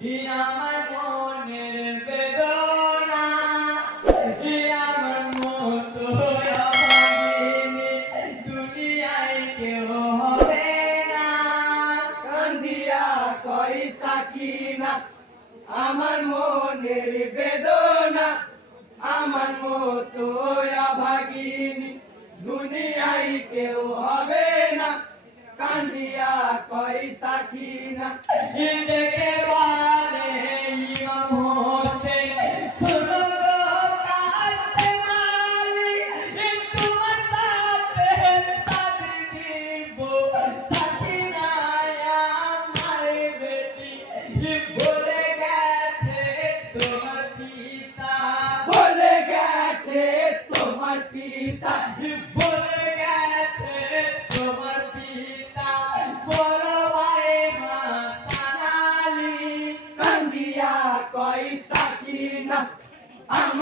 ই আমার মনের বেদনা, ই আমার মতো অভাগিনী দুনিয়ায় কেউ হবে না। কান্দিয়া কই সাকিনা আমার মনের বেদনা, আমার মতো অভাগিনী, দুনিয়ায় কেউ হবে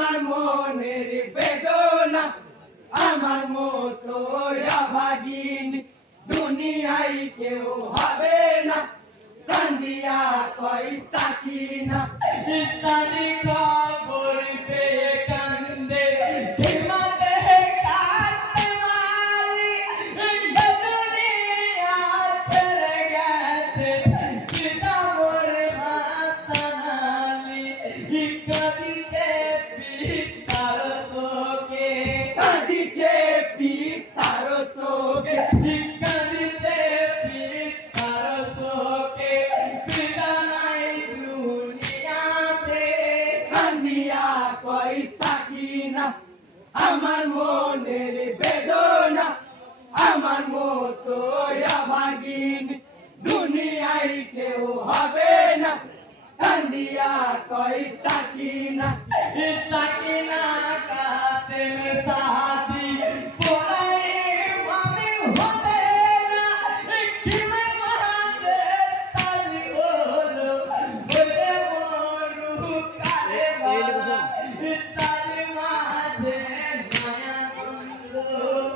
আমার মনের বেদনা আমার মতো অভাগিনী দুনিয়ায় কেউ হবে না। কান্দিয়া কই সাকিনা সাকিনা আমার মনের বেদনা, আমার মতো ভাগিন, দুনিয়ায় কেউ হবে না, কান্দিয়া কই সাকিনা। সাকিনা কাতে সাথী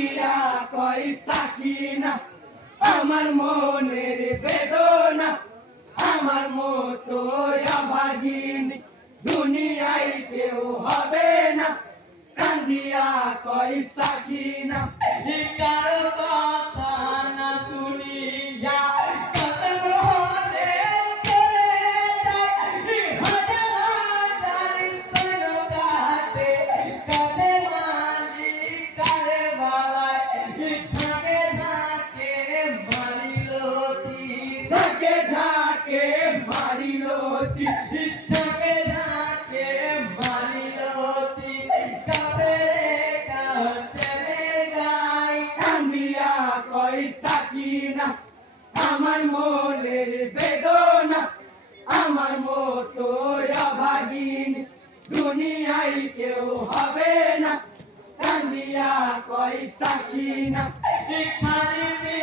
কান্দিয়া কই সাকিনা আমার মনের বেদনা, আমার মতো অভাগিনী দুনিয়ায় কেউ হবে না। কান্দিয়া কই সাকিনা কথা মারিল তীর। থাকে থাকে কাবে কাতে গাই কান্দিয়া কই সাকিনা, আমার মনের বেদনা, আমার মতো অভাগিনী, দুনিয়ায় কেউ হবে না কান্দিয়া কই সাকিনা খালি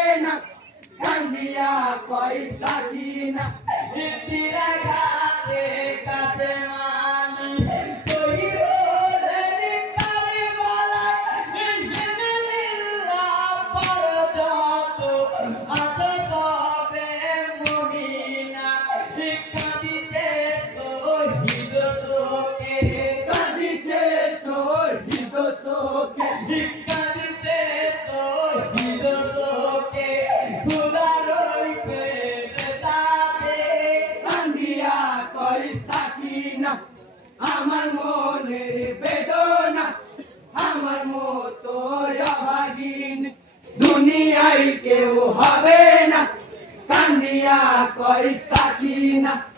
দিয়া কইসা কিনা। ইতিরা গাতে কাতে মতো অভাগীন দুনিয়ায় কেউ হবে না। কান্দিয়া কয় সাকিনা।